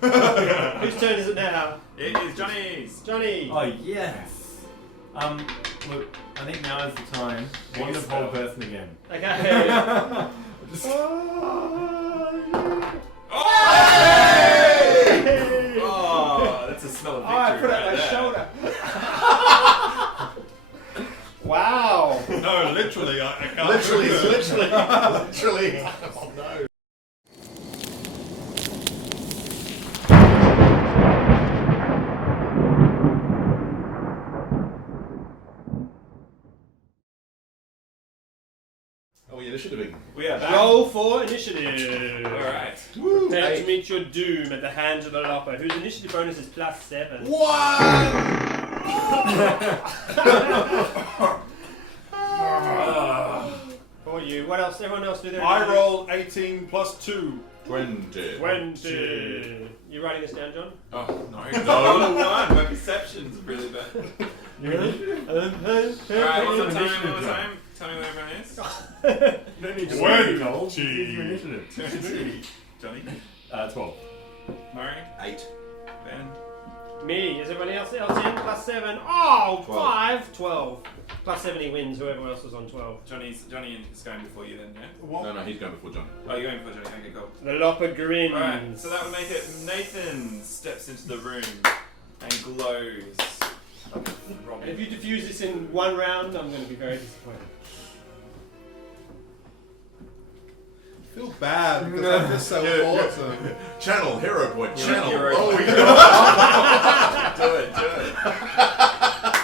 Whose turn is it now? It is Johnny's. Johnny. Oh yes. Look, I think now is the time. Wonderful person again. Okay. Oh, that's a smell of victory. I put it on my shoulder. Wow. No, literally, I can't. Literally. Oh no. Oh, yeah, initiative. We are back. Roll for initiative. Alright. Prepare to meet your doom at the hands of the Lopper, whose initiative bonus is +7. For you. What else? Everyone else do their I initiative? rolled 18 plus 2. 20. 20. You writing this down, John? Oh, no. No. 1. My perception's really bad. Really? Alright, what's the time? One more time. Tell me where everyone is. You don't need to Twenty. say goals. Use your initiative. 20. Johnny. 12. Murray. 8. Ben. Me. Is everybody else in? +7. Oh, 12. 5. 12. +7 he wins, whoever else was on 12. Johnny is going before you then, yeah? What? No, he's going before John. Oh, you're going before Johnny. Okay, go. The Lopper grins. Alright, so that would make it Nathan steps into the room and glows. And if you defuse this in one round, I'm going to be very disappointed. I feel bad because I'm just so awesome. Channel, hero point. You're Channel. a hero Oh, point. yeah. Do it.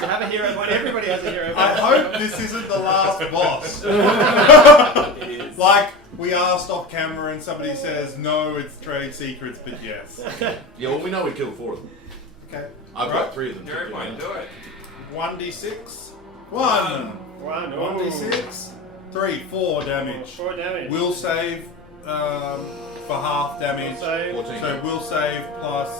You have a hero point. Everybody has a hero point. I hope this isn't the last boss. It is. Like, we asked off camera and somebody says, no, it's trade secrets, but yes. Yeah, well, we know we killed 4 of them. Okay. I've got 3 of them. Hero point, do it. 1d6. 1. 1. 1d6. 3. 4 damage. 4 damage. Will save for half damage. Save. 14. So will save plus.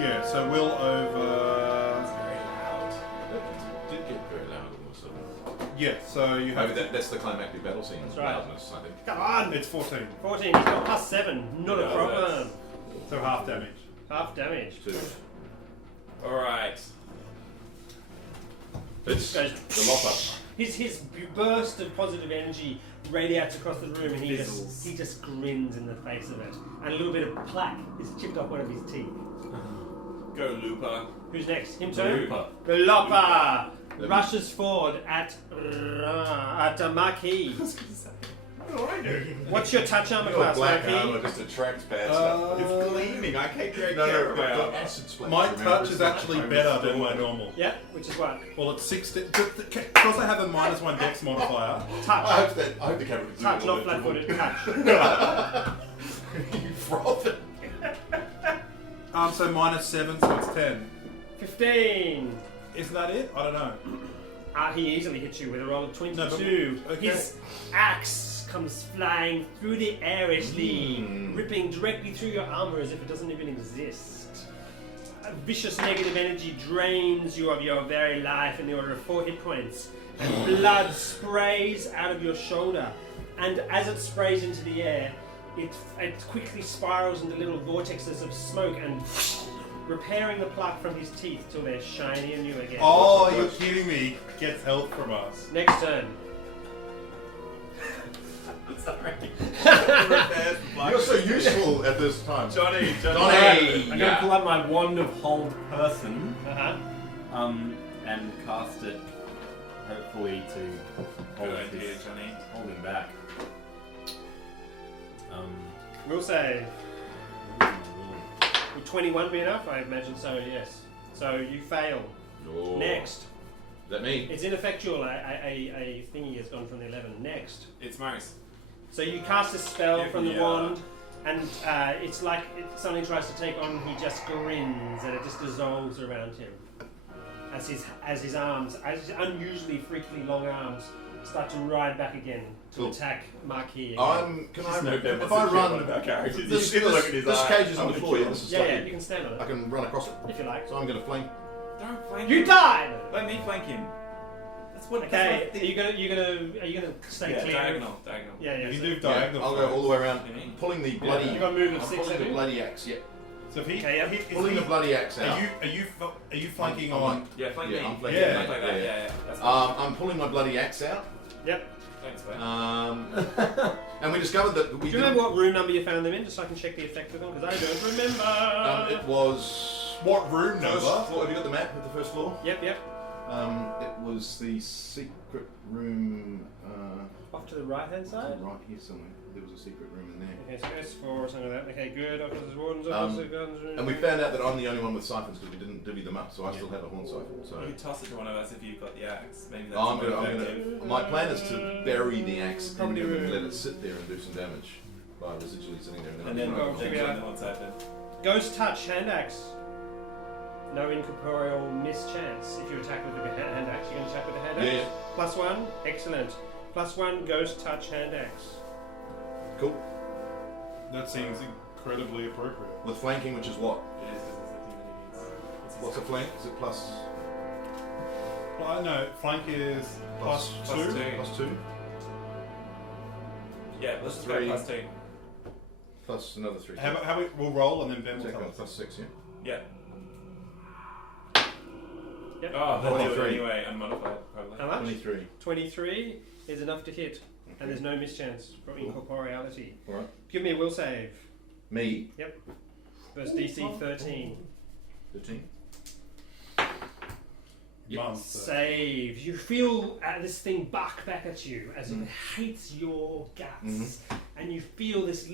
Yeah, so will over. Very loud. It did get very loud all of a sudden. Yeah, so you have. Maybe that's the climactic battle scene. That's right. Loudness, I think. Come on. It's 14. 14. He's got +7. Not a Yeah, problem. So half damage. Half damage. 2. Alright. It's Goes. the lopper. His burst of positive energy radiates across the room, and he Fizzles. just grins in the face of it. And a little bit of plaque is chipped off one of his teeth. Go, Looper. Who's next? Him The too? Looper. The Lopper Looper. rushes forward at Marquis. What do I do? What's your touch armor Your class, black Marquis? armor just attracts bad stuff. It's gleaming. I can't create No, care no, about. acid splash. My remember? touch It's is not actually like better home than my store. normal. Yeah, which is what? Well, it's 16. Because I have a -1 dex modifier. Touch. I hope the camera can Touch, do not it. flat-footed. Touch. You froth it. So -7, so it's 10. 15. Isn't that it? I don't know. He easily hits you with a roll of 22. No, but- okay. His axe comes flying through the air, ripping directly through your armor as if it doesn't even exist. A vicious negative energy drains you of your very life in the order of 4 hit points. And blood sprays out of your shoulder. And as it sprays into the air, it quickly spirals into little vortexes of smoke and repairing the plaque from his teeth till they're shiny and new again. Oh, you're kidding me. Gets health from us. Next turn. Sorry. You're so useful at this time. Johnny. Johnny! I'm going to pull out my wand of hold person Uh-huh. and cast it, hopefully to hold, Good idea, his- Johnny. hold him back. Will save. Would 21 be enough? I imagine so, yes. So you fail. Oh. Next. Is that me? It's ineffectual. A thingy has gone from the 11. Next. It's Maurice. So you cast a spell from the Yeah. wand, and it's like if something tries to take on, he just grins, and it just dissolves around him. As his unusually freakily long arms start to ride back again to Cool. attack Marquis. Can I move them? If I run, this cage is on the floor. Yeah, this is Yeah, like you can stand on I it can run across it. if you like. So I'm going to flank. Don't flank You him. died. Let me flank him. Okay, are you gonna stay clear? Diagonal. Yeah. You can So, do diagonal. I'll go all the way around. Yeah. Pulling the bloody. You got a move of I'm 6, pulling have the you? bloody axe. Yeah. So if he, Okay, yeah. Pulling the bloody axe out. are you flanking I'm on? Yeah, flank Yeah, me. I'm flanking. Yeah. Flank like that. Yeah. Yeah. That's fine. I'm pulling my bloody axe out. Yep. Thanks, mate. And we discovered that we Do you remember what room number you found them in, just so I can check the effect of them? Because I don't remember. it was. What room First number? floor. Have you got the map with the first floor? Yep. It was the secret room. Off to the right-hand side. Right here somewhere. There was a secret room in there. Okay, so S4 or something like that. Okay, good. Officers, wardens, Um, officers, guns. And we found out that I'm the only one with siphons because we didn't divvy them up, so I still have a horn siphon. So You can toss it to one of us if you've got the axe. Maybe that's I'm more gonna. effective. My plan is to bury the axe Probably in them and will. let it sit there and do some damage by residually sitting there. And then Go, go check it out. on the one side then. Ghost touch, hand axe. No incorporeal mischance. If you attack with the hand axe, you're going to attack with the hand axe. Yeah. +1, excellent. +1, ghost touch, hand axe. Cool. That seems incredibly appropriate. With flanking, which is what? It is because it's the thing that he needs. It's his What's a flank? Is it plus Well, no, flank is plus plus 2. two. plus 2? Yeah, let's just go Three. +2. Plus another 3. How about we'll roll and then Ben will Take tell on us. plus 6, yeah? Yeah. Yep. Oh, that'll do it 23. anyway, unmodified, probably. How much? 23. 23 is enough to hit. And there's no mischance for Cool. incorporeality. Alright. Give me a will save. Me? Versus DC 13. 13. Mum, Save. You feel this thing bark back at you as if it hates your guts. And you feel this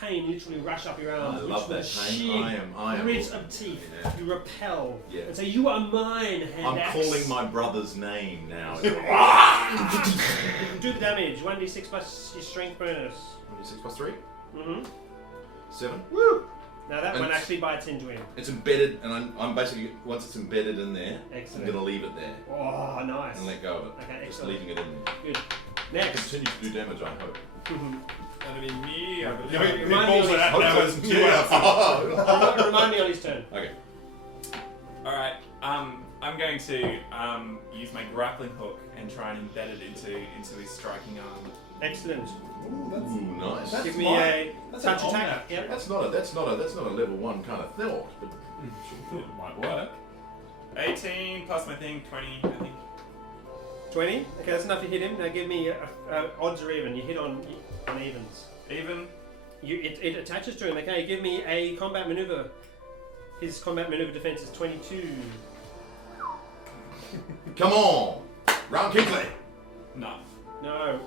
pain literally rush up your arms. I love which that with pain. sheer I am. grit of teeth. Yeah. You repel. Yeah. And say, you are mine, hand I'm axe. calling my brother's name now. You can do the damage. 1d6 plus your strength bonus. 26 plus 3? Mm-hmm. 7. Woo! Now that And one actually bites into him. It's embedded, and I'm basically, once it's embedded in there, Excellent. I'm going to leave it there Oh, nice. and let go of it. Okay, Just excellent. leaving it in there. Good. Next. Continue to do damage, I hope. That'll be me, I believe. Yeah, he Remind pulls me it of out now as 2 out. Remind me on his turn. Okay. Alright, I'm going to use my grappling hook and try and embed it into his striking arm. Excellent. Ooh, nice. That's Give me mine. a That's touch an attack. all-match. Yep. That's not a level 1 kind of thought, but It might work. 18 plus my thing, 20, I think. 20. Okay, that's enough to hit him. Now give me odds or even. You hit on evens. Even. It attaches to him. Okay, give me a combat maneuver. His combat maneuver defense is 22. come on, round Kingley. No. No.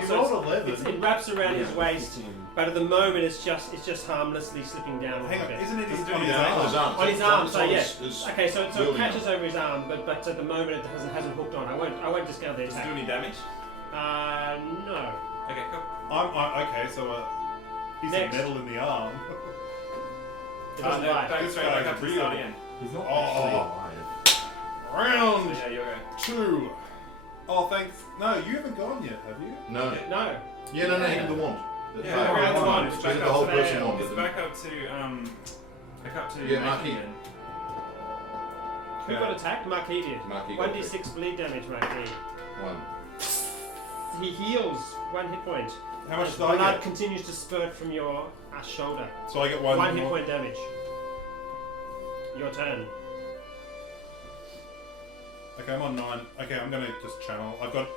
You So rolled 11. it wraps around his waist, but at the moment it's just harmlessly slipping down. a Hang little on, bit. isn't it Does it on do his damage? arm? On his arm, so It's yes. on his- Okay, so it wielding catches arm. over his arm, but at the moment it hasn't hooked on. I won't discount the Does it attack. do any damage? No. Okay, cool. Okay, so he's Next. a metal in the arm. It doesn't no, bite. back This straight guy's back up to real. Guardian. He's not Oh. actually alive. So Round yeah, you'll go. 2. Oh, thanks. No, you haven't gone yet, have you? No. No. Yeah, no, hit the wand. Yeah, Fail. round round one. one. It's Hit back the up whole to person fail. wand. It's back up to Yeah, Marquis Marquis. again. Who got attacked? Marquis did. Marquis got 1d6 bleed damage, Marquis. 1. He heals 1 hit point. How much As did I blood get? continues to spurt from your shoulder. So I get 1 1 hit more. point damage. Your turn. Okay, I'm on 9. Okay, I'm gonna just channel. I've got.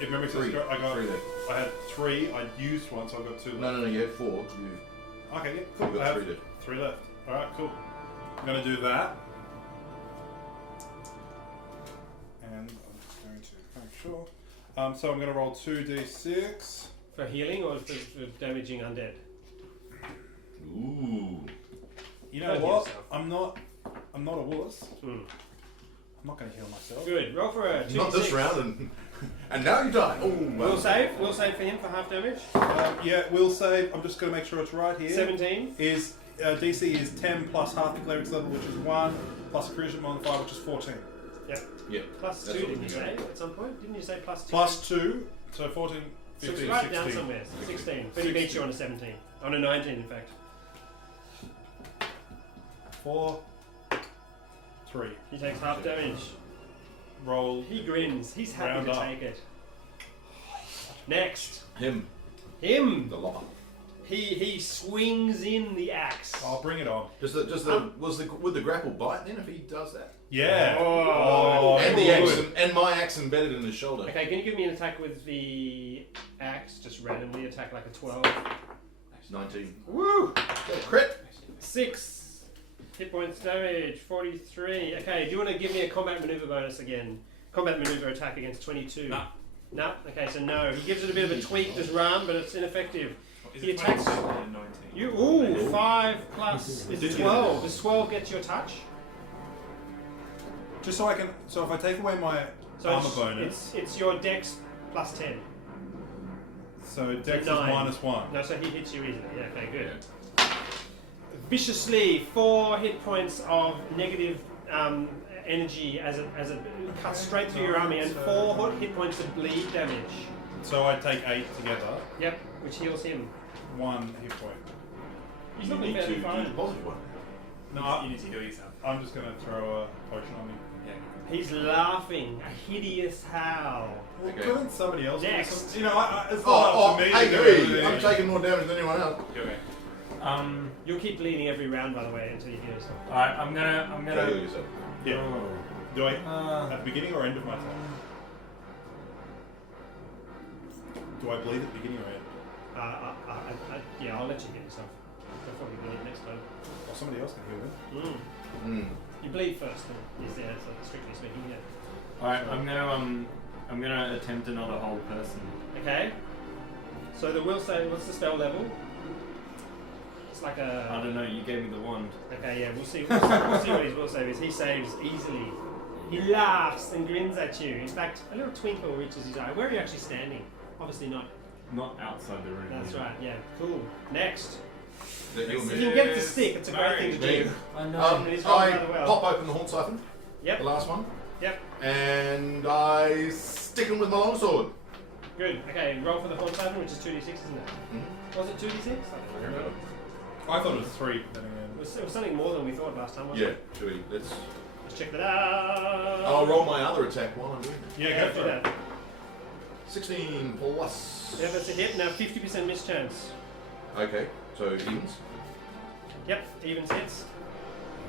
If memory serves 3. correct, I got. 3 left. I had 3. I used 1, so I've got 2 left. No, you had 4. You Okay, yeah, you cool. I got have 3 left. 3 left. Alright, cool. I'm gonna do that. And I'm just going to make sure. So I'm gonna roll 2d6. For healing or for damaging undead? Ooh. You know Don't heal what? yourself. I'm not a wuss. Hmm. I'm not gonna heal myself. Good. Roll for a 2d6. Not this round, and now you die. Oh, Will save. Will save for him for half damage. Yeah, will save. I'm just gonna make sure it's right here. 17. Is DC is 10 plus half the cleric's level, which is 1, plus a charisma modifier, which is 14. Yep. Yeah. Plus That's 2, what didn't you we got. say? At some point? Didn't you say plus 2? Plus 2, so 14, So 15, write it down 16. somewhere. 16. But he beat you on a 17. On a 19, in fact. 4, 3. He takes half damage. roll. He grins. He's happy Round to up. take it. Next. Him. Him. The lopper. He swings in the axe. I'll bring it on. Would the grapple bite then if he does that? Yeah. Oh. And the good. axe and my axe embedded in his shoulder. Okay, can you give me an attack with the axe? Just randomly attack like a 12. 19. Woo! Crit. 6 hit points damage. 43. Okay, do you want to give me a combat maneuver bonus again? Combat maneuver attack against 22. No. No. Okay, so no. He gives it a bit of a tweak, this ram, but it's ineffective. Is He it attacks 22 and 19? you. Ooh, 5 plus is 12. Does 12 get your touch? Just so I can. So if I take away my So armor bonus, it's your dex plus 10. so dex is 9. -1. No, so he hits you easily. Yeah, okay, good. Viciously, 4 hit points of negative energy as it cuts straight through your army, and 4 hit points of bleed damage. So I take 8 together. Yep, which heals him. 1 hit point. He's You not need fairly to fine. do the positive one. No, You need to heal yourself. I'm just gonna throw a potion on him. Yeah. He's laughing, a hideous howl. Well, Okay. couldn't somebody else do Next. something? You know, it's not up to me hey, to do hey, everything. I'm taking more damage than anyone else. Okay. You'll keep bleeding every round, by the way, until you heal yourself. Alright, I'm Try to gonna. heal yourself. Yeah. Oh. Do I at the beginning or end of my turn? Do I bleed at the beginning or end? Yeah, I'll let you get yourself. Before you bleed next time. Or somebody else can heal them. Mm. You bleed first, then, is the answer, strictly speaking, yeah. Alright, I'm gonna attempt another whole person. Okay. So the will save, what's the spell level? It's like a... I don't know, you gave me the wand. Okay, yeah, we'll see what his will save is. He saves easily. He laughs and grins at you. In fact, a little twinkle reaches his eye. Where are you actually standing? Obviously not. Not outside the room. That's right, yeah. Cool. Next. That you'll If miss. you can get the stick, it's a great thing to Me. do. I know. He's rolled I rather well. pop open the horn siphon, Yep, the last one, yep. and I stick him with my longsword. Good. Okay, roll for the horn siphon, which is 2d6, isn't it? Mhm. Was it 2d6? I don't remember. I thought it was 3. It was something more than we thought last time, wasn't Yeah, it? should we? Let's. Let's check that out. I'll roll my other attack while I'm doing it. Yeah, go do for that. it. 16 plus. Yeah, that's a hit. Now 50% miss chance. Okay, so evens. Yep, evens hits.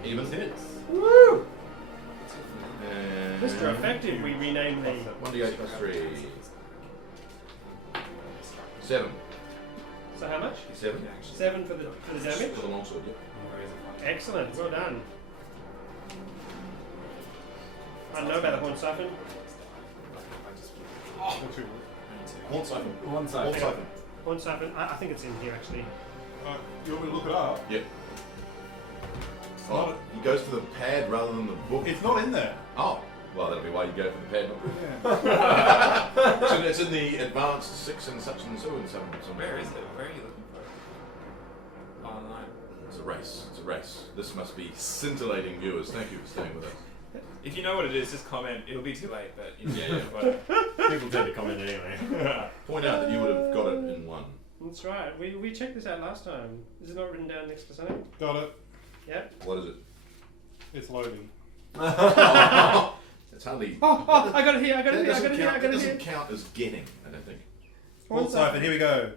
Evens. Hits. Woo! And Mr. Effective, we renamed the... 1d8 plus 3. 7. So how much? 7. 7 for the damage? For the longsword, yeah. Excellent, well done. I don't know about the horn siphon. Horn siphon. One side. Horn siphon. Horn siphon, I think it's in here actually. You want me to look it up? Yep. Oh, he goes for the pad rather than the book. It's not in there. Oh, well, that'll be why you go for the pad. Yeah. So it's in the advanced 6 and such and so and so. Where is it? Where are you looking for it? Online. It's a race. It's a race. This must be scintillating viewers. Thank you for staying with us. If you know what it is, just comment. It'll be too late, but you know, Yeah, but People tend to comment anyway. Point out that you would have got it in one. That's right, we checked this out last time. Is it not written down next to something? Got it. Yep. What is it? It's loading. It's hardly. Oh, I got it here, I got That it here, I got doesn't it here, I count. got That it here. doesn't count as getting. I don't think. Horn siphon, here we go.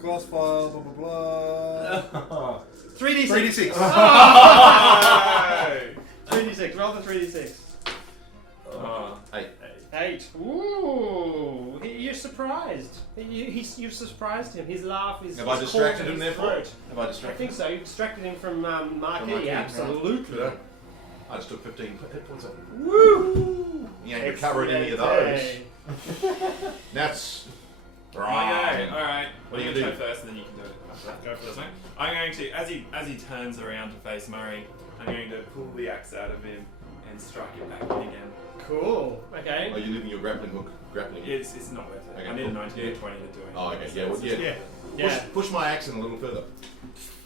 Glass file, blah blah blah. 3d6. 3d6. Hey! 3d6, roll the 3d6. Oh. 8. 8. Ooh, you're surprised. You've surprised him. His laugh is. Have I is distracted caught in him his therefore? throat. Have I I distracted think so. You distracted him from From Marquis. Marquis, Absolutely. Right. I just took 15 hit points off. Woo! He ain't recovered any of those. That's. Okay, alright. What are you I'm gonna go do? first and then you can do it after that. Go for it. Doesn't it? I'm going to, as he turns around to face Murray, I'm going to pull the axe out of him and strike it back in again. Cool. Okay. Are you leaving your grappling hook? It's not worth it. Okay, I need a cool. 19 or 20 to do it. Oh, okay. Yeah, well, yeah. Yeah. Push my axe in a little further.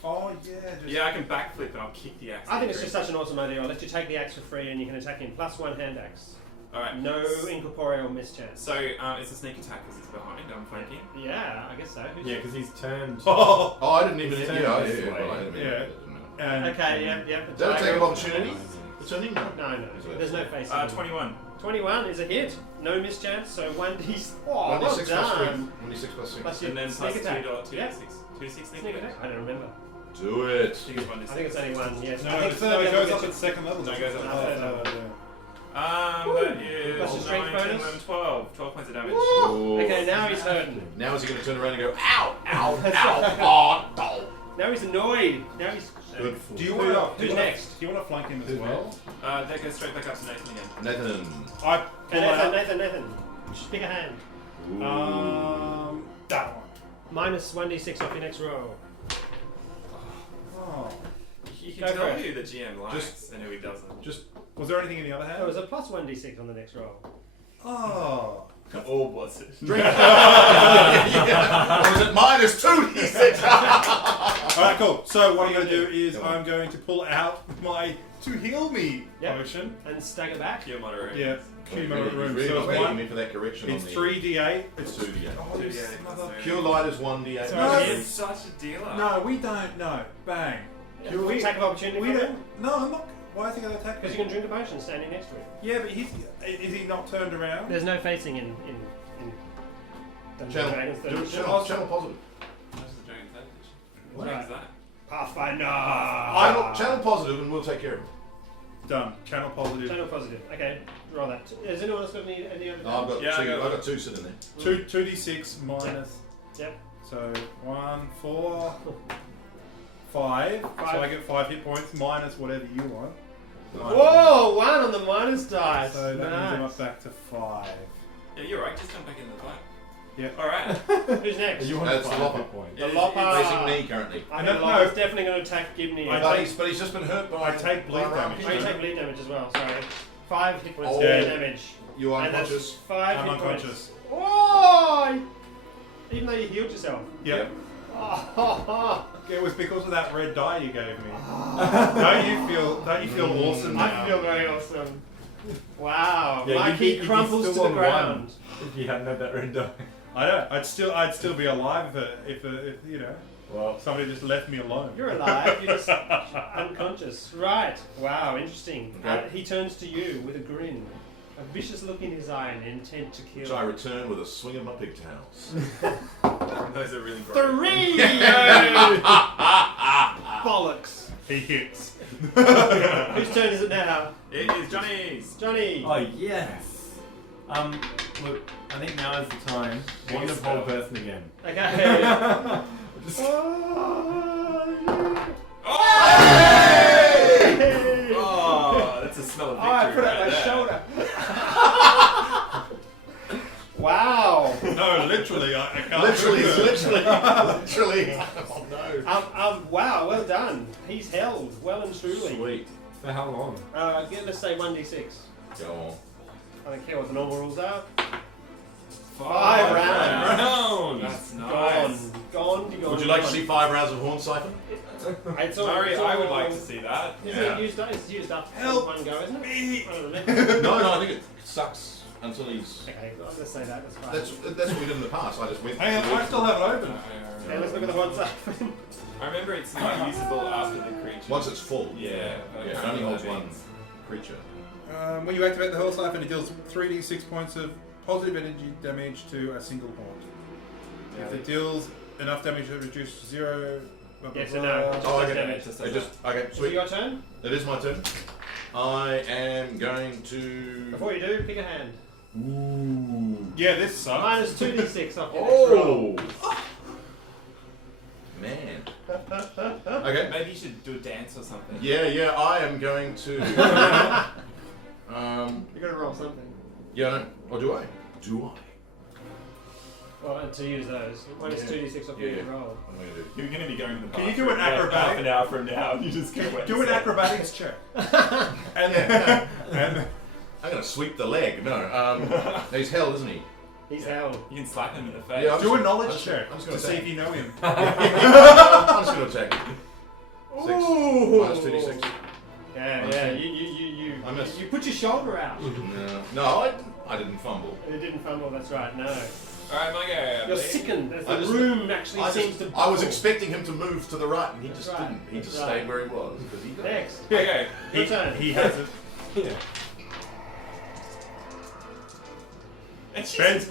Oh yeah. Just Yeah, I can backflip and I'll kick the axe. I think it's just such an awesome idea. I'll let you take the axe for free and you can attack him. +1 hand axe. Alright. No incorporeal mischance. So, it's a sneak attack because it's behind. I'm flanking. Yeah, I guess so. Yeah, because he's turned. Oh, I didn't even It's hit turned you. this way. Well, I didn't mean Yeah. it. And Okay, yep. That'll take an opportunity. It's an email. No. There's no face. 21. 21 is a hit. No mischance. So 1d. Oh, 1d6 well plus done. 3. 1d6 plus 6. Plus your And then sneak plus 2 attack. dot 2 Yep. 6. 2 6 sneak Sneak attack. attack. I don't remember. Do it. I think it's 1 I think it's only one. Yes. No, I think it no, goes no, up at second level. No, it goes up at third level. That Plus is your strength 9, 10, bonus. 11, 12. 12 points of damage. Oh. Okay, now he's hurting. Now is he going to turn around and go, ow, ow, ow, oh, Now he's annoyed. Now he's. Good. Do you want Who's next? Do you want to flank him as Who's well? That goes straight back up to Nathan again. Nathan. I Okay, pull out. Nathan. Just pick a hand. That one. Minus 1d6 off your next roll. Oh. You Go can for tell it. who the GM likes Just- and who he doesn't. Just was there anything in the other hand? There was a plus 1d6 on the next roll. Oh. Or was it? Drink. Or was it minus 2d6? Alright, cool. So what I'm going to do is I'm going to pull out my to heal me Yep. potion. And stagger back. Pure moderate. Yeah. Cue Really, room. really So it's waiting one. me for that correction It's on the 3d8. It's 2d8. Oh, this 2d8 plus mother- 3. Pure light is 1d8. Sorry. He's such a dealer. No, we don't. No. Bang. Can we attack of opportunity We from don't. him? No, I'm not. Why is he going to attack me? Because you can drink a potion standing next to him. Yeah, but is he not turned around? There's no facing in Dungeons and Dragons third edition. Channel positive. That's the Dragon's Third Edition. What? What is that? Pathfinder! Channel positive and we'll take care of him. Done. Channel positive. Channel positive. Okay, roll that. Has anyone else got any other No, I've got Yeah, I two. got I've got 2 sitting there. 2d6 minus. Yep. So 1, 4, 5. So I get 5 hit points minus whatever you want. Whoa! 1 on the minus dice. So that means I'm Nice. up back to 5. Yeah, you're right. Just jump back into the fight. Yeah. Alright. Who's next? You want That's the 5 lopper. hit points. The lopper. Facing me currently. I No, think no. Lopper's definitely going to attack Gibney. But he's just been hurt by. I take bleed by damage. Oh, you take bleed damage as well, sorry. 5 hit points Oh. of damage. You are And that's unconscious. 5 I'm hit unconscious. points. Oh! Even though you healed yourself. Yep. Oh, It was because of that red die you gave me. Don't you feel awesome now? I feel very awesome. Wow. Yeah, Mikey you'd be crumples to still the on ground. one if you hadn't had that red die. I don't. I'd still be alive if you know Well, somebody just left me alone. You're alive, you're just unconscious. Right. Wow, interesting. Okay. He turns to you with a grin. A vicious look in his eye and intent to kill. So I return with a swing of my pigtails. Those are really great. 3! Bollocks. He hits. Whose turn is it now? It is Johnny's. Johnny. oh yes. Look, I think now is the time. Wonderful person again. Okay. Just- Oh, that's a smell of Oh, victory. I put it right on my there. shoulder. Wow. No, literally, I can't. literally. Oh no. Wow, well done. He's held, well and truly. Sweet. For how long? Let's say 1d6. Go on. I don't care what the normal rules are. 5 rounds. That's nice. Gone. Would you like to see 5 rounds of horn siphon? It's all, Sorry, it's I would all- like to see that. Is Yeah. it used up? It's used up Help in one go, isn't it? me. I don't know. No, I think it sucks until he's. Okay, well, let's say that. That's fine. That's what we did in the past. I just went. Hang on, I still have it open. Okay, let's look at the one side. I remember it's not usable after the creature. Once it's full. Yeah. Yeah, it only holds one creature. When you activate the Hell Siphon, it deals 3d6 points of positive energy damage to a single haunt. If it deals enough damage to reduce to 0. Blah, blah, Yes or blah. no? Oh, Just okay. damage. Just It just okay. Is it Sweet. your turn? It is my turn. I am going to. Before you do, pick a hand. Ooh. Yeah, this sucks. Minus 2d6 off your next roll. Oh. Man. Okay. Maybe you should do a dance or something. Yeah. I am going to. You're gonna roll something. Yeah. No. Or do I? Do I? Well, and to use those. Minus Yeah. 2d6 off your Yeah. roll. I'm going to do. You're going to be going to the Can you bathroom do an about acrobatic? half an hour from now. You just go wet Do an yourself. acrobatics check. and I'm going to sweep the leg. No. He's held, isn't he? He's held. You can slap him in the face. Yeah, I'm do a just- knowledge I'm just- check I'm just to gonna see attack. if you know him. I'm just going to attack. 6 Ooh. minus 2d6. Yeah. You I missed. you put your shoulder out. No, I didn't fumble. It didn't fumble. That's right. No. Alright, my go. You're please. sickened as I the just- room actually seems to. I was bubble. expecting him to move to the right, and he just That's right. didn't. He That's just right. stayed where he was because he does. Next. Okay. Your turn. He has it. Yeah. And she's Ben, just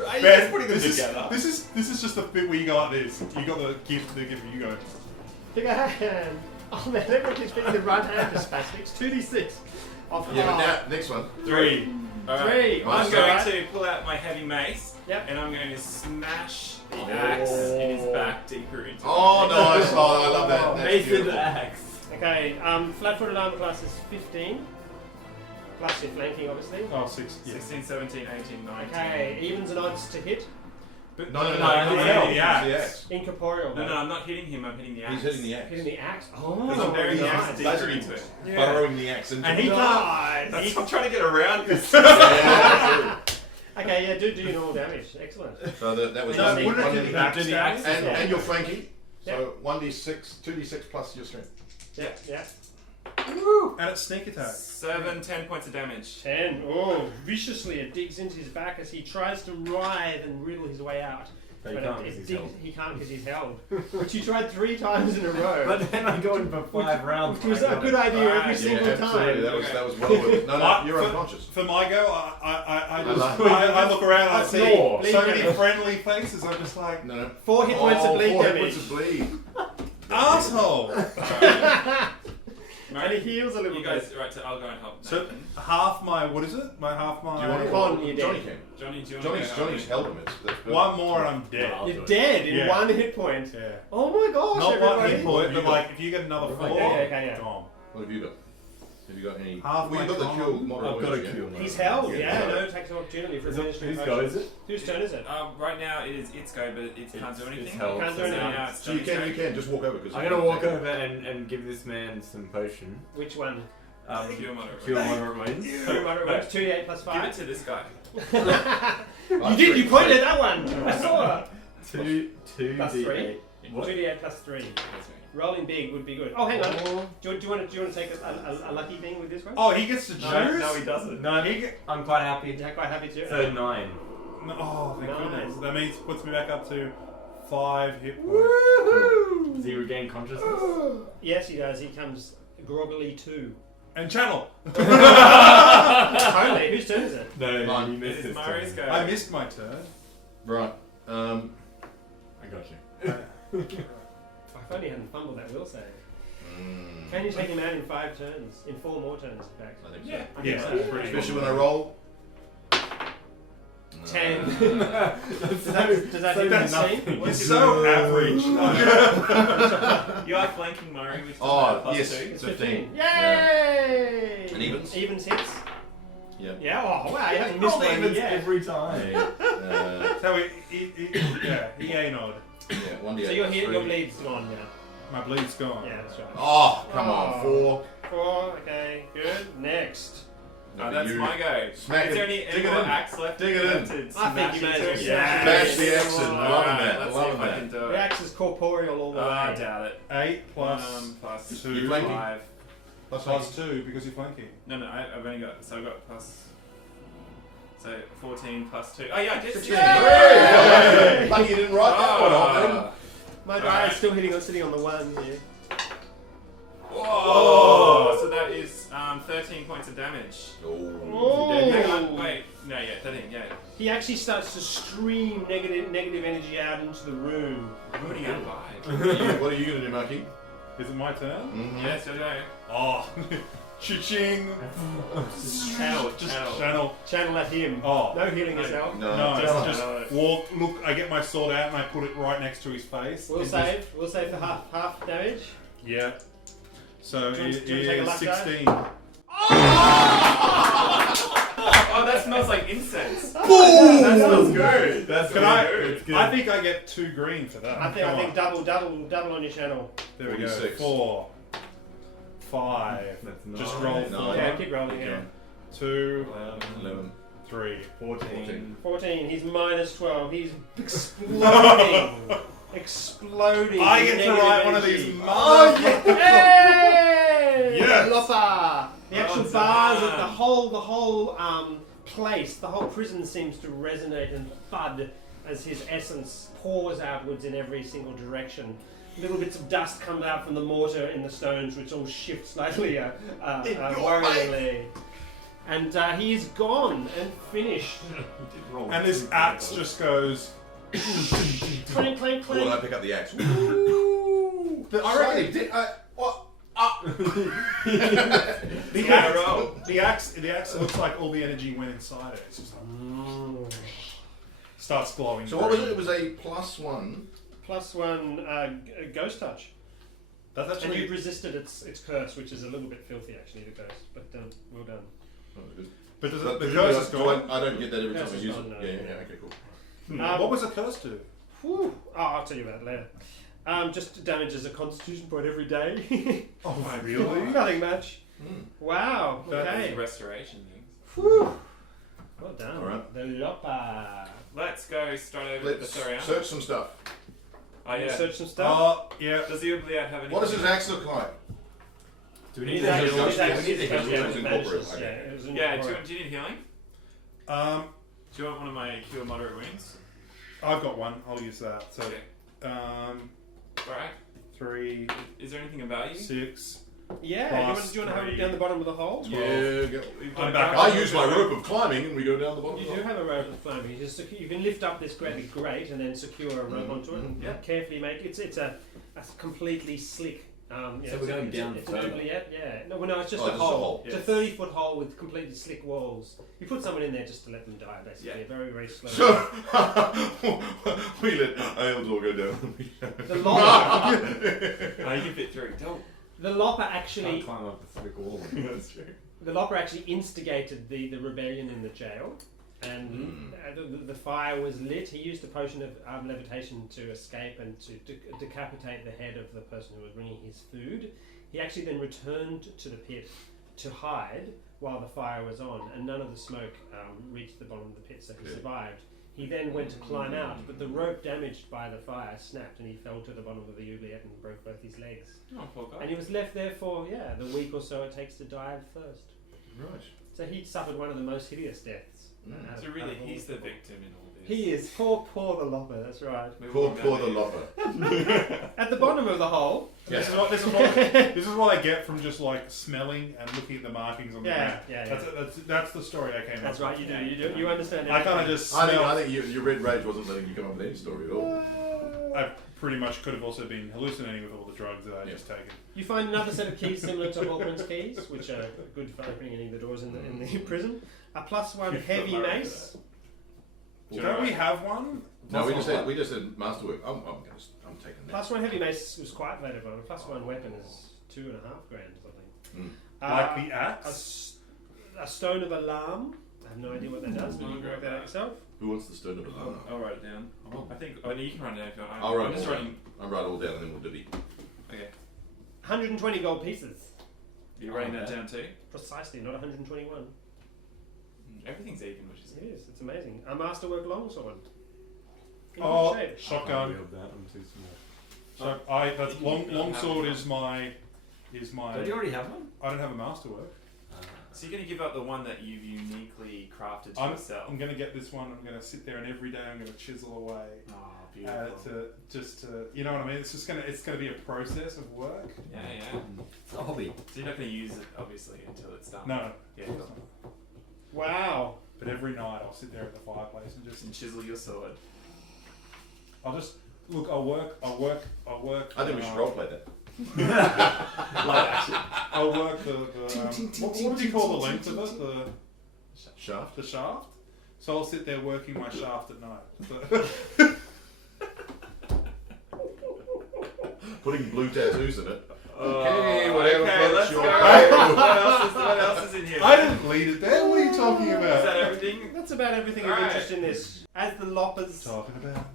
putting them this together. is just the bit where you go like this. You got the gift, you go. Pick a hand. Oh man, everyone keeps picking the right hand for spastic. 2d6. Off Yeah, but half. now next one. 3. Three. I'm Nice. going Alright. to pull out my heavy mace. Yep. And I'm going to smash the axe in his back deeper into Oh, it. nice! Oh, I love that. That's Mason beautiful. axe. Okay, flat-footed armor class is 15. Plus your flanking, obviously. Oh, 6. Yeah. 16, 17, 18, 19. Okay, evens and odds to hit. But No, no, I'm no, hitting no, the axe. Incorporeal. no, I'm not hitting him, I'm hitting the axe. He's hitting the axe. Hitting the axe. Because Oh, I'm burying the axe nice. deeper Basically, into it. Yeah. burrowing the axe into And he it. can't. That's I'm trying to get around this. Yeah, Okay, yeah, do your normal damage. Excellent. so that was No, one, wouldn't one it D- do the axe? and you're flanking. Yep. So 1d6, 2d6 plus your strength. Yeah, yeah. And it's sneak attack. 10 points of damage. 10. Oh, viciously it digs into his back as he tries to writhe and wriggle his way out. But he can't 'cause he's held. He can't because he's held. Which you tried 3 times in a row. But then I go in for 5 rounds. Which was and I a got good it. idea every Alright, single absolutely. time. That was well worth. No, you're For- unconscious. For my go, I know. look around and I That's see more. so Bleed many damage. friendly faces. I'm just like, No. 4 hit points of bleed 4 hit damage. points of bleed. asshole. And he heals a little You guys, right, so I'll go and help So Nathan. half my, what is it? My half my. Do you want to Come on, call you're Johnny dead. came. Johnny, do you want to Johnny's held him. That's good. One more and I'm dead. I'll do You're it. dead in Yeah. 1 hit point. Yeah. Oh my gosh, Not everybody. one hit point, but You got- like if you get another 4, Okay, yeah. gone. What have you got? Have you got any? Half well, my you've got the con. cure. moderate I've got a wounds, cure. He's held, Yeah. yeah, no, takes an opportunity for Whose administering go potion. is it? Whose turn is it? Right now it is its go, but it can't do It's anything. held, Can't do So anything. now it's So you Johnny's can just walk over because I'm gonna walk over and give this man some potion. Which one? Cure moderate. Cure moderate wounds. Two 2d8 plus Give 5. it to this guy. You did, you pointed at that one! I saw it! 2 Plus 3. D8. What? 2d8 plus 3. That's me. Rolling big would be good. Oh, hang on. Do you want to take a lucky thing with this one? Oh, he gets to choose. No, he doesn't. No, I'm quite happy. Yeah, quite happy to. So 9. No, oh, thank Nice. goodness. That means puts me back up to 5 hit points. Woohoo! Does he regain consciousness? Yes, he does. He comes groggily too. And channel. Totally. Whose turn is it? No, Mine. you missed It is this Mari's turn. go. I missed my turn. Right. I got you. If only he hadn't fumbled that will save. Can you take him out in 5 turns? In 4 more turns, in fact. I think Yeah. so. Yes, so. that's pretty Especially when I roll. 10. Does Does that hit the same? It's so average. You are flanking Murray, which is Oh, plus yes. 2. It's 15. 15. Yay! And evens? Evens hits. Yeah. Yeah, oh wow, you haven't missed Roll one evens yet. every time. So he ain't odd. Yeah, 1d8. So your plus hit, 3. your bleed's gone now. My bleed's gone. Yeah, that's right. Oh, come on. 4. 4, okay, good. Next. That's You my go. smack Is there it. any Dig it more in. axe left? Dig it in. To I think smash you may as into well it? smash Smash the axe in. Alright, Loving that. let's see Loving if I that. can do The it. axe is corporeal all the way. I doubt it. 8 plus Plus 2. You flanking? 5. Plus 2 because you're flanking. No, I've only got, so I've got plus, so 14 plus 2. Oh yeah, I did 16. 16. Hey! Lucky you didn't write that one off, then. My die Alright. is still sitting on the 1 here. Whoa! So that is 13 points of damage. Oh. Hang on, wait. No, yeah, 13, yeah. He actually starts to stream negative energy out into the room. I'm running out of vibe. What are you going to do, Marky? Is it my turn? Mm-hmm. Yes, I know. Oh. Cha-ching. Channel, Just channel. channel. Channel at him. Oh. No healing yourself. No. No, Just- it's just walk. Look, I get my sword out and I put it right next to his face. We'll And save. We'll save for half damage. just- yeah. So Do you it want to take a is luck die? 16. Oh, that smells like incense. Boom! That smells good. That's Can I? It's good. I think I get 2 green for that. I think Come on. double on your channel. There we go. 46. 4, 5. That's Just nice. roll Nine. 4. Yeah, keep rolling. Yeah. 2, 11. 3. 14. 14. He's minus 12. He's exploding. Exploding. I get to Negative write one of energy. these. Oh yeah! Hey! Yes! Lopper! The actual Well bars of done. the whole place, the whole prison seems to resonate and thud as his essence pours outwards in every single direction. Little bits of dust come out from the mortar in the stones, which all shift slightly worryingly. And he is gone and finished. And this axe just goes. Clank, clank, Or when I clank. pick up the axe. I reckon What? the axe looks like all the energy went inside it. It's just like, starts glowing. So what was it? It was a +1. +1 ghost touch. That's And actually. you've resisted its curse, which is a little bit filthy actually, the curse. But well done. But does But the curse is gone. I don't get that every Curse time I is use gone, it. no. Yeah, okay, cool. What was the curse to? Whew. Oh, I'll tell you about it later. Just damages a constitution point every day. Oh my, really? Nothing much. Wow. That That's Okay. the restoration thing. Whew. Well done. Alright. The Lopa. Let's go straight over to the Let's Soriana. search some stuff. Oh yeah. Search some stuff. Oh, yeah. Does the oubliette have any? What does his axe look like? Do we His need to axe- heal? his axe- We need to his heal. axe- We need to manages, incorporate, yeah, okay. it was Yeah. Do incorporate. you need healing? Um, Do you want one of my cure moderate wounds? I've got one. I'll use that. So, Okay. um, All right. 3, Is there anything of value? 6. Yeah. Plus Do you want to have it 3. down the bottom of the hole? Yeah, go. We've I'm got back. I use my rope of climbing and we go down the bottom. You of do the have a rope of climbing. You can lift up this great big grate and then secure a rope onto it and Yeah. carefully make it's a completely slick. So we're going down it's further. an oubliette, yeah. No, it's just Oh, a just a hole. hole. It's Yes. a 30-foot hole with completely slick walls. You put someone in there just to let them die, basically. Yeah. Very, very slowly. So, we let Aeldor go down. The Lopper, Oh, you can fit through. Don't. the Lopper Can't actually, climb up the thick wall. That's true. the Lopper actually instigated the rebellion in the jail, and the fire was lit. He used a potion of levitation to escape and to decapitate the head of the person who was bringing his food. He actually then returned to the pit to hide while the fire was on, and none of the smoke reached the bottom of the pit, so he Good. survived. He then went to climb out, but the rope damaged by the fire snapped, and he fell to the bottom of the oubliette and broke both his legs. Oh, poor guy. And he was left there for the week or so it takes to die of thirst. Right. So he suffered one of the most hideous deaths. out So of- really, out of all he's the people. victim in all this. He is poor the Lopper. That's right. Poor the lopper. At the bottom of the hole. This Yes. is what I get from just like smelling and looking at the markings on the Yeah, ground. yeah. That's the story I came That's up right. with. You understand. I kind of everything. just smell. I think your red rage wasn't letting you come up with any story at all. I pretty much could have also been hallucinating with all the drugs that I just taken. You find another set of keys similar to Hawkman's keys, which are good for opening any of the doors in the prison. A +1 heavy mace. Don't we have one? No, we just said masterwork. I'm taking that. +1 heavy mace was quite later on. A +1 weapon is $2.5 grand or something. Like the axe? A stone of alarm. I have no idea what that does, but you can work that out yourself. Who wants the stone of alarm? I'll write it down. I think. Oh, no, you can write it down if you want. I'll write I'm it just all writing. down. I'll write it all down and then we'll divvy. Okay. 120 gold pieces. You're writing that down too. Precisely, not 121. Everything's even, which is It is. It's amazing. A masterwork longsword. In Oh, good shape. shotgun. Wield that, I'm too small. So that's You long don't have sword one. is my. Don't you already have one? I don't have a masterwork. So you're going to give up the one that you've uniquely crafted to I'm yourself. gonna get this one. I'm gonna sit there and every day I'm gonna chisel away. Oh, beautiful. You know what I mean? It's gonna be a process of work. Yeah, yeah. It's a hobby. So you're not going to use it, obviously, until it's done. No, Yeah. Wow. but every night I'll sit there at the fireplace and just And chisel your sword. I'll just look. I'll work. I think we should roleplay that. Live action. I'll work the what do you call the length of it? The Shaft. the shaft. So I'll sit there working my shaft at night. So, Putting blue tattoos in it. Okay, whatever floats let's your go. boat. What else is in here? I didn't lead it there. What are you talking Is about? that everything? That's about everything of Alright. interest in this. As the Lopper's Talking about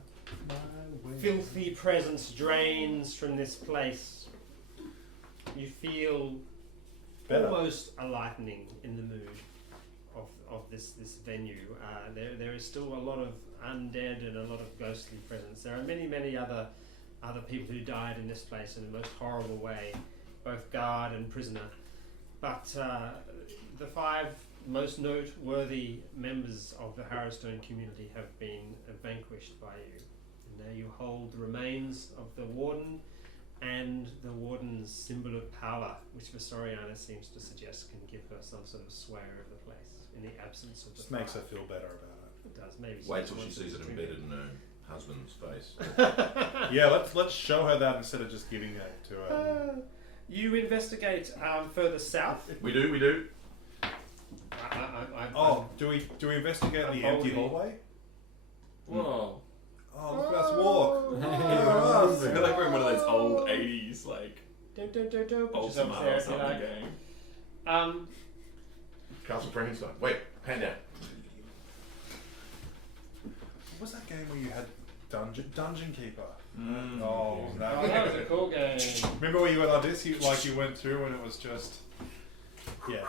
my way. filthy presence drains from this place, you feel Better. almost a lightening in the mood of this venue. There is still a lot of undead and a lot of ghostly presence. There are many other people who died in this place in the most horrible way, both guard and prisoner. But the 5 most noteworthy members of the Harrowstone community have been vanquished by you. And now you hold the remains of the Warden and the Warden's symbol of power, which Soriana seems to suggest can give her some sort of sway over the place in the absence of the Just makes her fire. feel better about it. It does, maybe. Wait till she wants sees to it drink embedded in her husband's face. Yeah, let's show her that instead of just giving it to her. You investigate further south. We do. Do we investigate the empty hallway? Whoa. Oh, look at us walk. I feel like we're in one of those old 80s, like, Don't. Put yourself Ultima there or if you something like. game. Castle Frankenstein. Wait, pan down. What was that game where you had Dungeon Keeper? Mm. Oh, Oh, that was a cool game. Remember where you went like this? You went through and it was just, yeah.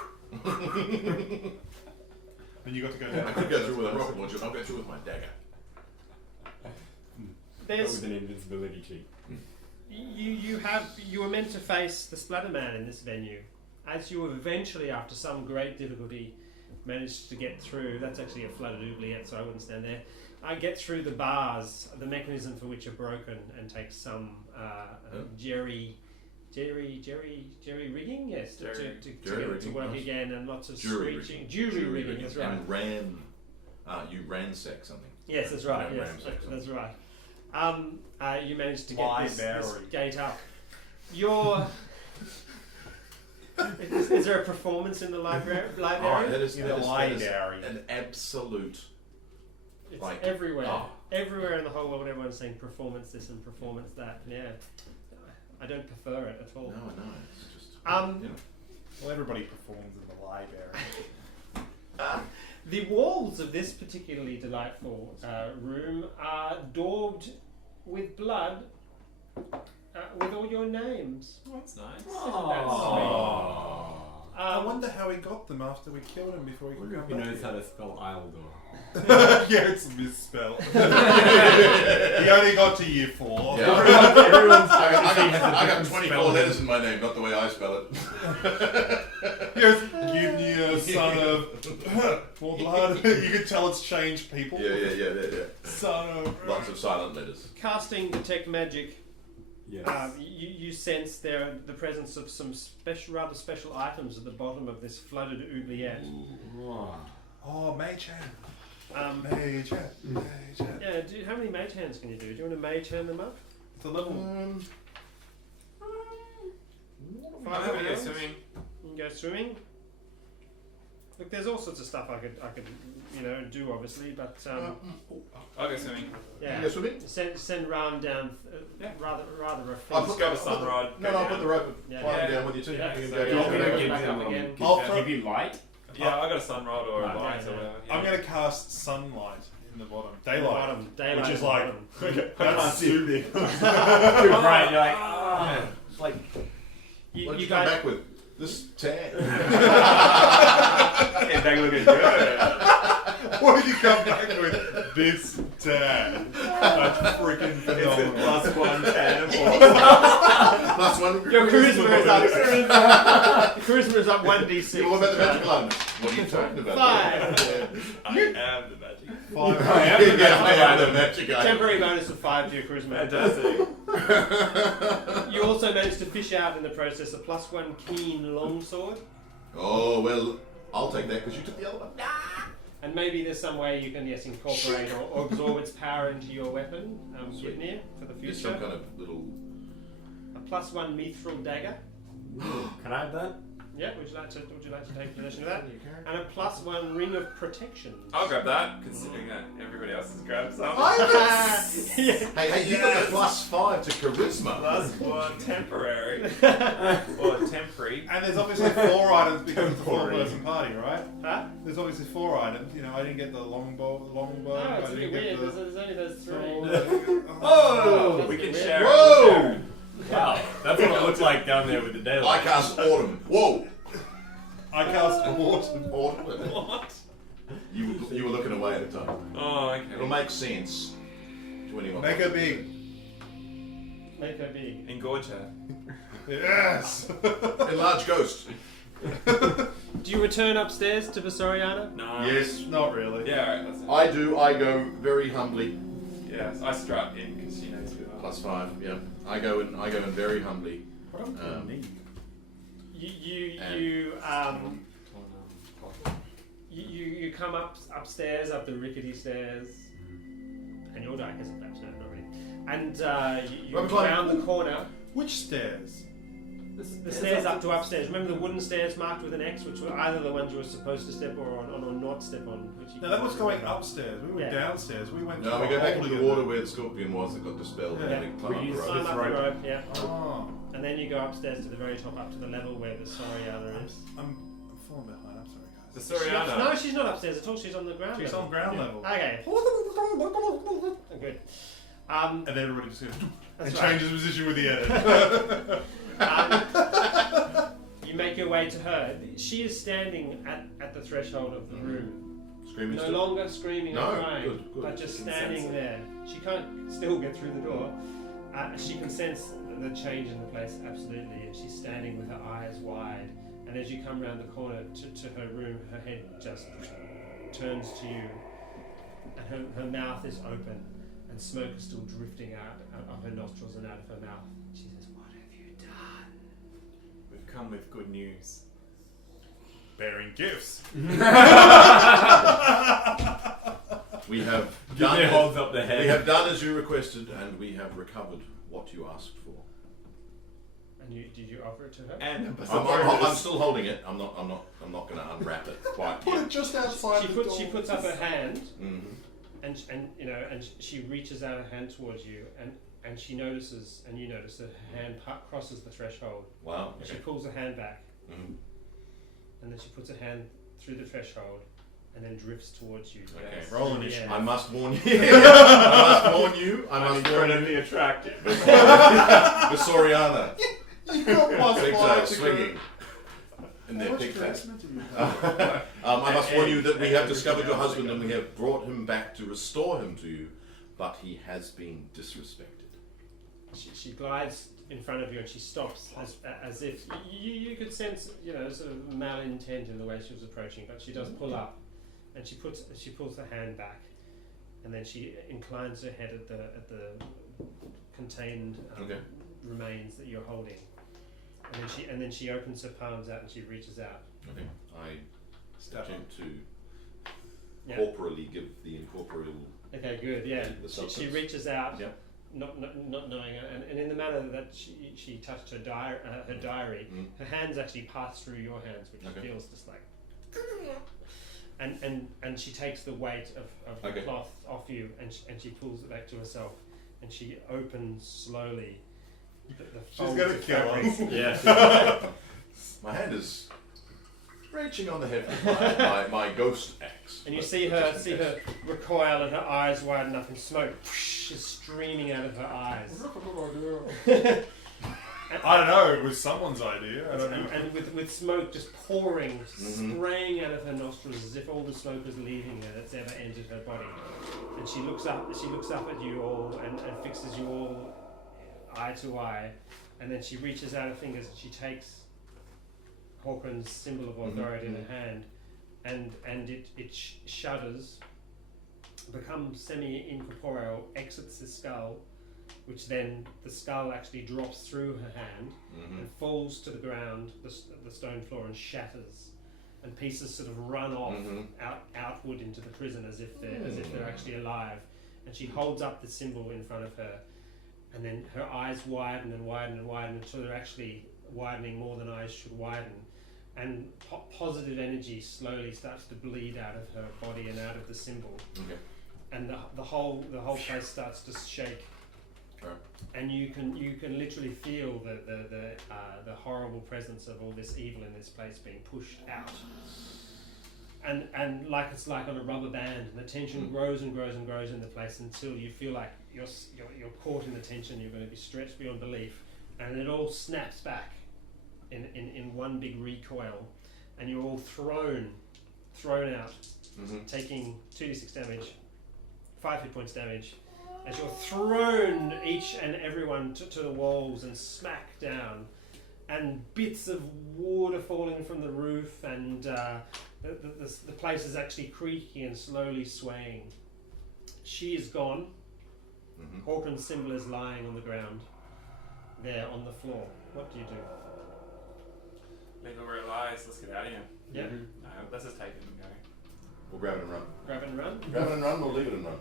And you got to go down. I could go through with a rocket launcher. I'll go through with my dagger. With an invincibility cheat. You were meant to face the Splatterman in this venue. As you eventually, after some great difficulty, managed to get through. That's actually a flooded oubliette, so I wouldn't stand there. I get through the bars, the mechanism for which are broken, and take some jerry rigging, yes, to get it to work again, and lots of screeching. Jury rigging, that's right. And you ransack something. Yes, that's right. Yeah, Yes, ransack that's something. right. You managed to get this gate up. Is there a performance in the library? Alright, that is library. an absolute. It's like, everywhere. oh. Everywhere in the whole world, everyone's saying performance this and performance that. Yeah, I don't prefer it at all. No, it's just. Well, everybody performs in the library. The walls of this particularly delightful room are daubed with blood, with all your names. Oh, that's nice. I wonder how he got them after we killed him before he could come He back. knows how to spell Isledor. Yeah, it's misspelled. He only got to year 4. Yeah. Everyone's I got 24 letters in my name, not the way I spell it. Yes, give me a son of more blood. You can tell it's changed people. Yeah. Son of Lots of silent letters. Casting detect magic. Yes. You sense the presence of some rather special items at the bottom of this flooded oubliette. Oh, mage hand. Mage hand. Yeah, how many mage hands can you do? Do you want to mage hand them up? It's a level. I'm happy to go swimming. You can go swimming. Look, there's all sorts of stuff I could do obviously, but I'll go swimming. yeah. You go swimming? Send Ram down. Yeah. Rather I'll Let's go with Sunrod. No, I'll put the rope Yeah. flying down with you too. Yeah, You can so go do Do you want me down. to Back give up them again. give you light? Yeah, I got a Sunrod or a Right, light yeah, or whatever. I'm going to cast sunlight in the bottom. Daylight. Bottom, daylight Which is at the like, bottom. that's too big. Too bright, you're like, Yeah. like, You What did you guys, come back with? This tan. yeah, they look good. What did you come back with? This tan. That's freaking phenomenal. +1 tan. Plus one. your charisma is up. Charisma is up 1d6. What about the magic line? What are you talking about? 5. I am the magic. I am the magic guy. Temporary bonus of 5 to your charisma. Fantastic. You also managed to fish out in the process a +1 keen longsword, Oh, well, I'll take that because you took the other one. and maybe there's some way you can incorporate or absorb its power into your weapon, Sweet. Yitnir, for the There's some future. kind of little. A +1 mithril dagger. Can I have that? Yeah, would you like to take possession of that? And a +1 ring of protection. I'll grab that, considering that everybody else has grabbed some. Yeah. Hey, you got the +5 to charisma. +1 temporary. Or temporary. And there's obviously 4 items because it's a 4-person party, right? Huh? There's obviously 4 items. I didn't get the longbow. No, it's I really didn't weird. get There's only those 3. Oh! We can share it. Whoa! Wow, that's what it looks like down there with the I daylight. cast autumn. Whoa! I cast autumn. Autumn. What? You were looking away at the time. Oh, It'll okay. make sense to anyone. Make her big. Make her big. Engorge her. Yes. Enlarge ghost. Do you return upstairs to Soriana? No. Yes, Not really. Yeah, alright, that's it. I do. I go very humbly. Yeah, I strut in because she knows who I am. +5. Yeah. I go in very humbly. What am I need? You come upstairs, up the rickety stairs, and your die hasn't perhaps not really. And you Well, go around the corner. Which stairs? The stairs up to upstairs. Remember the wooden stairs marked with an X, which were either the ones you were supposed to step on or not step on. Which you No, that was going upstairs. We were Yeah. downstairs. We went. No, to we a go back hole into the together. water where the scorpion was that got dispelled, Yeah. and we climb up the Climb rope. up the rope, yeah. Oh, And then you go upstairs to the very top, up to the level where the Soriana is. I'm falling behind. I'm sorry, The guys. Soriana. No, she's not upstairs at all. She's on the ground She's level. on ground Yeah. level, Okay. Good. and everybody just goes and That's right. changes position with the edit. You make your way to her. She is standing at the threshold of the room. Screaming No still? longer screaming No, or crying, good. but just She can standing sense it. there. She can't still get through the door. She can sense the change in the place, absolutely. And she's standing with her eyes wide. And as you come around the corner to her room, her head just turns to you. And her mouth is open. And smoke is still drifting out of her nostrils and out of her mouth. She says, "What have you done?" We've come with good news. Bearing gifts. We have They done. holds up the head. We have done as you requested, and we have recovered what you asked for. And did you offer it to her? And I'm still holding it. I'm not going to unwrap it quite Put yet. it just outside the door. She puts up her hand. Mhm. And she reaches out her hand towards you, and she notices, and you notice that her hand crosses the threshold. Wow. And Okay. she pulls her hand back, Mhm. and then she puts her hand through the threshold, and then drifts towards you. Okay. Yes. Roll Yeah. initiative. I must warn you. I must warn you. incredibly attractive. The Soriana. You got plus Pigs 5 are to swinging go. in their How much pig fat. charisma do you have? I must warn you that we have discovered your husband and we have brought him back to restore him to you, but he has been disrespected. She glides in front of you, and she stops as if you could sense, sort of malintent in the way she was approaching. But she does pull up, and she pulls her hand back, and then she inclines her head at the contained Okay. remains that you're holding. And then she opens her palms out and she reaches out. Okay. I attempt to Yeah. corporally give the incorporeal. Okay, good. Yeah. The She substance. reaches out, Yep. not knowing it, and in the manner that she touched her diary, Mm. her hands actually pass through your hands, which Okay. feels just like. And she takes the weight of the Okay. cloth off you, and she pulls it back to herself, and she opens slowly. The folds gonna of kill fabric. us. Yeah. My hand is reaching on the head with my ghost axe. And you but see just in her case. recoil, and her eyes widen up, and smoke is streaming out of her eyes. I don't know. It was someone's idea. I don't know. And with smoke just pouring, Mhm. spraying out of her nostrils as if all the smoke was leaving her that's ever entered her body. And she looks up at you all and fixes you all eye to eye. And then she reaches out her fingers and she takes Hawken's symbol of authority in her hand, and it shudders, becomes semi-incorporeal, exits the skull, which then the skull actually drops through her hand Mhm. and falls to the ground, the stone floor, and shatters, and pieces sort of run off Mhm. outward into the prison as if they're actually alive. And she holds up the symbol in front of her, and then her eyes widen and widen and widen until they're actually widening more than eyes should widen, and positive energy slowly starts to bleed out of her body and out of the symbol, Okay. and the whole place starts to shake. Right. And you can literally feel the horrible presence of all this evil in this place being pushed out, and like it's like on a rubber band, and the tension grows and grows and grows in the place until you feel like you're caught in the tension. You're going to be stretched beyond belief, and it all snaps back in one big recoil, and you're all thrown out, Mhm. taking 2d6 damage, 5 hit points damage, as you're thrown, each and everyone, to the walls and smack down. and bits of wood are falling from the roof, and the place is actually creaking and slowly swaying. She is gone. Hawken's symbol is lying on the ground, there on the floor. What do you do? Leave it where it lies. Let's get out of here. Yeah. No, let's just take it and go. We'll grab it and run. Grab and run? Grab it and run, or leave it and run.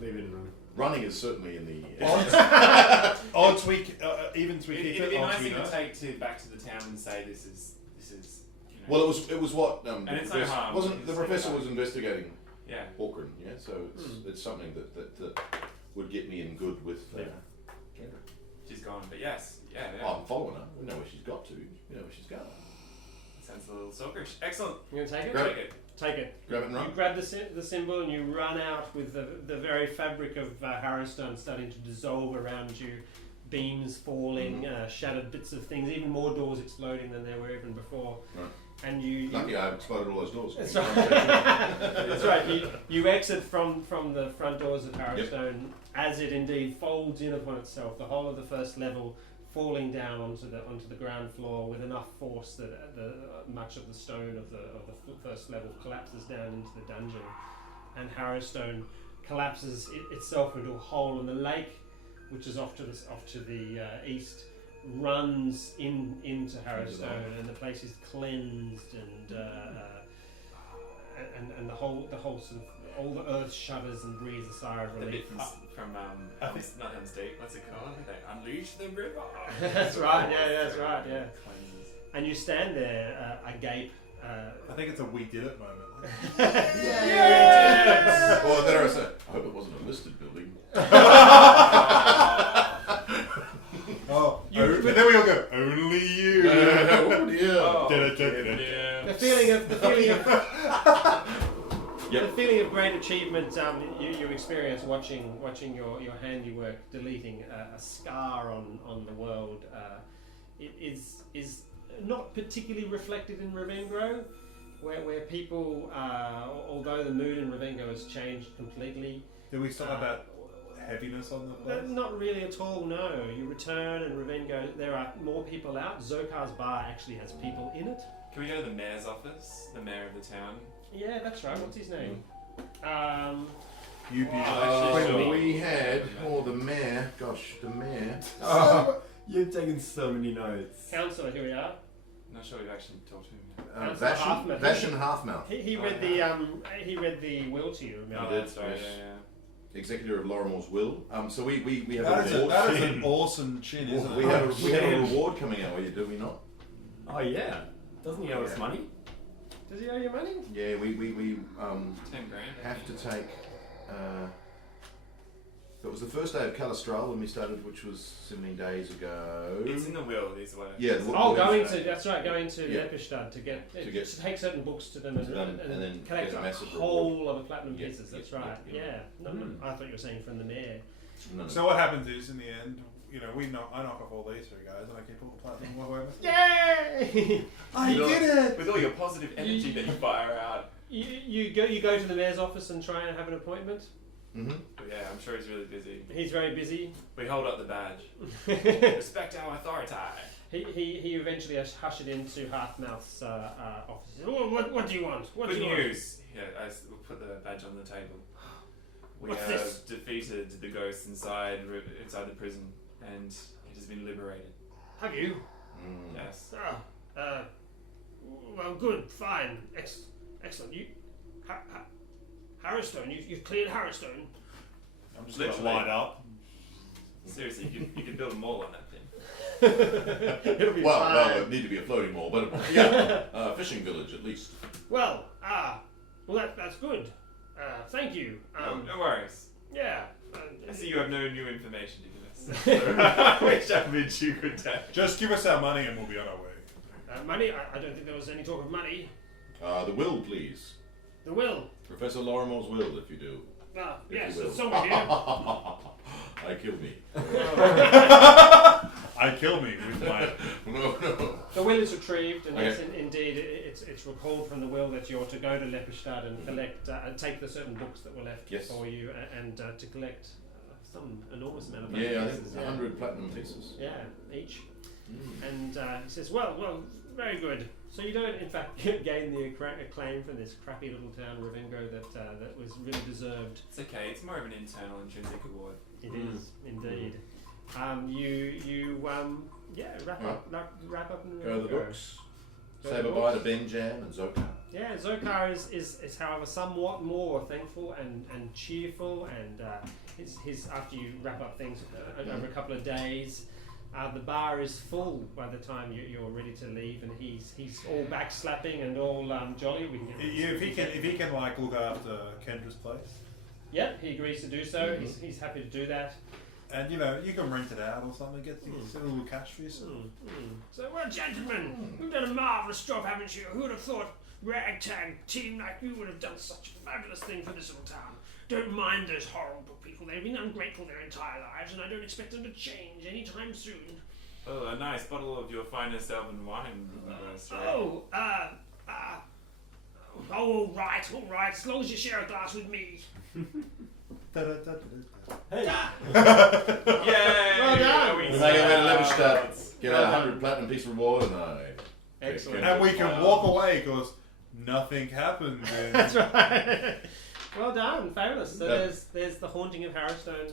Leave it and run. Running is certainly in the... Odds we evens we keep It'd be it. nice Odds we thing to know. take back to the town and say this is you know. Well, it was what And the it's no professor, harm. wasn't the It's professor no was harm. investigating Yeah. Hawken, yeah. So it's something that would get me in good with. She's gone, but yes, yeah. Oh, I'm following her. We know where she's got to. We know where she's going. Sounds a little stalkerish. Excellent. You gonna take it? Grab Take it. Take it. Grab it and You run. grab the symbol and you run out with the very fabric of Harrowstone starting to dissolve around you, beams falling, shattered bits of things, even more doors exploding than there were even before. Right. And you Lucky I exploded all those doors. That's right. That's right. You exit from the front doors of Harrowstone as it indeed folds in upon itself. The whole of the first level falling down onto the ground floor with enough force that much of the stone of the first level collapses down into the dungeon, and Harrowstone collapses itself into a hole, and the lake, which is off to the east, runs into Harrowstone, and the place is cleansed, and the whole sort of all the earth shudders and breathes a sigh of The relief. bit from not Helm's Deep. What's it called? They unleash the river. That's right. Yeah, that's right. Yeah. Cleanses. And you stand there agape. I think it's a we did it moment. Yes! Or better I say, I hope it wasn't a listed building. Oh, and then we all go, only you. Oh dear. Oh, Da-da-da-da-da. The feeling of Yep. the feeling of great achievement you experience watching your handiwork deleting a scar on the world it is not particularly reflected in Ravengro, where people although the mood in Ravengro has changed completely. Did we still have that heaviness on the place? Not really at all, no. You return and Ravengro, there are more people out. Zokar's bar actually has people in it. Can we go to the mayor's office? The mayor of the town. Yeah, that's right. What's his name? You be actually, We had, the mayor, the mayor. Oh, you've taken so many notes. Councillor, here we are. Not sure we've actually talked to him yet. Councillor Halfmouth. Vashan Halfmouth, He read he read the will to you, remember? Oh, did, that's right. yes. Yeah. executor of Lorimore's will. So we have That is a reward. an awesome chin, isn't it? We have a reward coming our way, do we not? Oh yeah. Doesn't he owe us money? Does he owe you money? Yeah, we 10 grand. have to take. It was the first day of Calistral when we started, which was 17 days ago. It's in the will. These words. Yeah. Going to Yeah. Lepistad to get To get- to take certain books to them and then collect get a a massive whole of a platinum Yeah, pieces. That's yeah, right. yeah. Yeah. No, I thought you were saying from the mayor. No. So what happens is, in the end, I knock off all these three guys, and I keep all the platinum whatever. Yay! I did it! With all your positive energy that you fire out. You go to the mayor's office and try and have an appointment. Mm-hmm. But yeah, I'm sure he's really busy. He's very busy. We hold up the badge. Respect our authority. He eventually ushered into Halfmouth's office. Oh, what do you want? What Good do you news. Yeah, we'll put the badge on the table. We What's have this? defeated the ghost inside the prison, and it has been liberated. Want? Have you? Yes. Well, good, fine, excellent. You, Harrowstone. You've cleared Harrowstone. I'm just Literally. gonna light up. Seriously, you could build a mall on that thing. It'll be Well, fine. it would need to be a floating mall, but yeah, fishing village at least. Well, that's good. Thank you. No worries. Yeah. I see you have no new information to give us. So I wish I bid you good day. Just give us our money and we'll be on our way. Money? I don't think there was any talk of money. The will, please. The will. Professor Lorimore's will, if you do. If Yes, you will. it's somewhere here. I killed me. I kill me with my... No. The will is retrieved, and Okay. yes, indeed, it's recalled from the will that you're to go to Lepistad and collect, take the certain books that were left Yes. for you, and to collect some enormous amount of Yeah, I pieces, think 100 platinum pieces. Yeah, each. And he says, well, very good. So you don't, in fact, gain the acclaim from this crappy little town, Ravengo, that was really deserved. It's okay. It's more of an internal intrinsic award. It is indeed. Wrap up and Go to the books. Go Say to the bye to books. Benjam and Zokar. Yeah, Zokar is however somewhat more thankful and cheerful, and his after you wrap up things over a couple of days, the bar is full by the time you're ready to leave, and he's all backslapping and all jolly. We can get If he can like look after Kendra's place, Yep, he agrees to do so. He's happy to do that. and you can rent it out or something, get a little cash for yourself. So, well, gentlemen, you've done a marvellous job, haven't you? Who would have thought ragtag team like you would have done such a fabulous thing for this little town? Don't mind those horrible people. They've been ungrateful their entire lives, and I don't expect them to change anytime soon. Oh, a nice bottle of your finest elven wine. All right. As long as you share a glass with me. Hey! Yay! Well done. We make our way to Levenstadt, get our 100 platinum piece reward, and I. Excellent. And we can walk away because nothing happened. That's right. Well done, fabulous. So Yep. there's the Haunting of Harrowstone.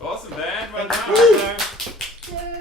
Awesome, man. Well Fantastic. done. Yay.